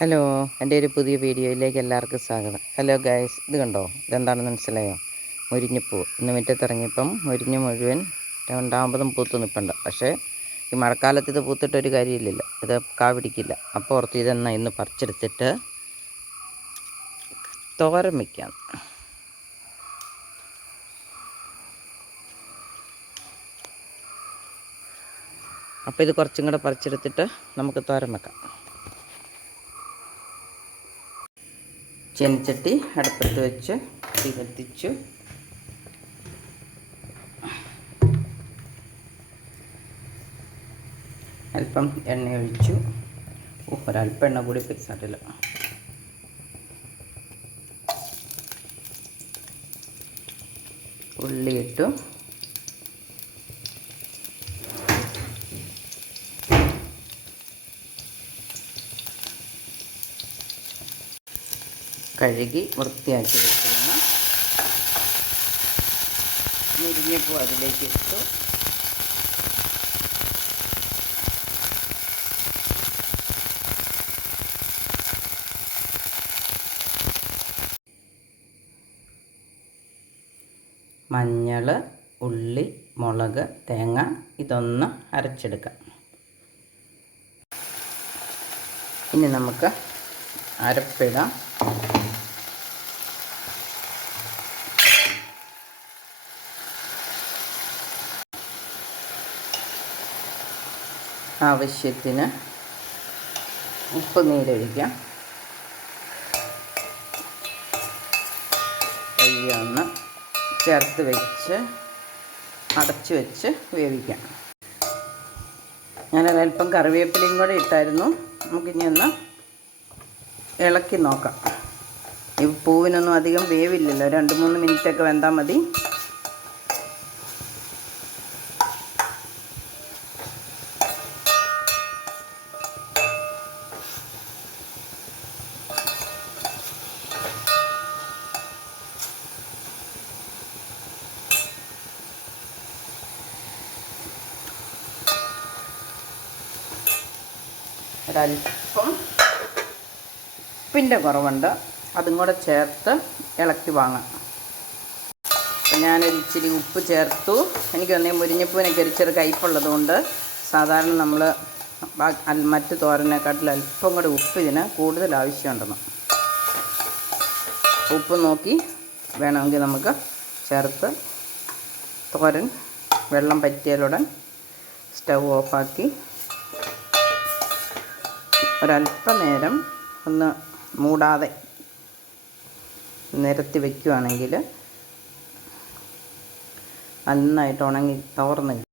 Hello എന്റെ ഒരു പുതിയ വീഡിയോയിലേക്ക് എല്ലാവർക്കും സ്വാഗതം. ഹലോ ഗായ്സ് ഇത് കണ്ടോ? ഇതെന്താണെന്ന് മനസ്സിലായോ? മുരിഞ്ഞപ്പൂ ഇന്ന് മുറ്റത്തിറങ്ങിയപ്പം മുരിഞ്ഞ് മുഴുവൻ രണ്ടാമതും പൂത്ത് നിൽപ്പുണ്ട് പക്ഷേ ഈ മഴക്കാലത്ത് ഇത് പൂത്തിട്ട് ഒരു കാര്യമില്ലല്ലോ. ഇത് കാവിടിക്കില്ല അപ്പോൾ ഓർത്ത് ഇതെന്നാ ഇന്ന് പറിച്ചെടുത്തിട്ട് തോരൻ വയ്ക്കാം അപ്പോൾ ഇത് കുറച്ചും കൂടെ പറിച്ചെടുത്തിട്ട് നമുക്ക് തോരൻ വെക്കാം. ചെനിച്ചട്ടി അടുപ്പത്ത് വെച്ച് തീ കത്തിച്ചു അല്പം എണ്ണ ഒഴിച്ചു. ഒരല്പം എണ്ണ കൂടി പിരിച്ചാട്ടില്ല ഉള്ളി കഴുകി വൃത്തിയാക്കി വെച്ചിരുന്നു. മുരിഞ്ഞപ്പൂ അതിലേക്ക് ഇട്ടു. മഞ്ഞൾ ഉള്ളി മുളക് തേങ്ങ ഇതൊന്ന് അരച്ചെടുക്കാം. ഇനി നമുക്ക് അരപ്പിടാം. ആവശ്യത്തിന് ഉപ്പ് നീരൊഴിക്കാം കയ്യൊന്ന് ചേർത്ത് വെച്ച് അടച്ചു വെച്ച് വേവിക്കാം. ഞാനൊരൽപ്പം കറിവേപ്പിലയും കൂടെ ഇട്ടായിരുന്നു. നമുക്കിനി ഒന്ന് ഇളക്കി നോക്കാം. ഈ പൂവിനൊന്നും അധികം വേവില്ലല്ലോ. രണ്ട് മൂന്ന് മിനിറ്റൊക്കെ വെന്താൽ മതി. ഒരല്പം ഉപ്പിന്റെ കുറവുണ്ട്. അതും കൂടെ ചേർത്ത് ഇളക്കി വാങ്ങാം. അപ്പം ഞാനൊരു ഇച്ചിരി ഉപ്പ് ചേർത്തു. എനിക്ക് തന്നെ മുരിഞ്ഞപ്പൂവിനൊക്കെ ഒരു ചെറു കയ്പുള്ളത് കൊണ്ട് സാധാരണ നമ്മൾ മറ്റ് തോരനെക്കാട്ടിൽ അല്പം കൂടെ ഉപ്പ് ഇതിന് കൂടുതൽ ആവശ്യമുണ്ടെന്ന്. ഉപ്പ് നോക്കി വേണമെങ്കിൽ നമുക്ക് ചേർത്ത് തോരൻ വെള്ളം പറ്റിയാലുടൻ സ്റ്റൗ ഓഫാക്കി ഒരല്പനേരം ഒന്ന് മൂടാതെ നിരത്തി വയ്ക്കുകയാണെങ്കിൽ നന്നായിട്ട് ഉണങ്ങി തോർന്ന്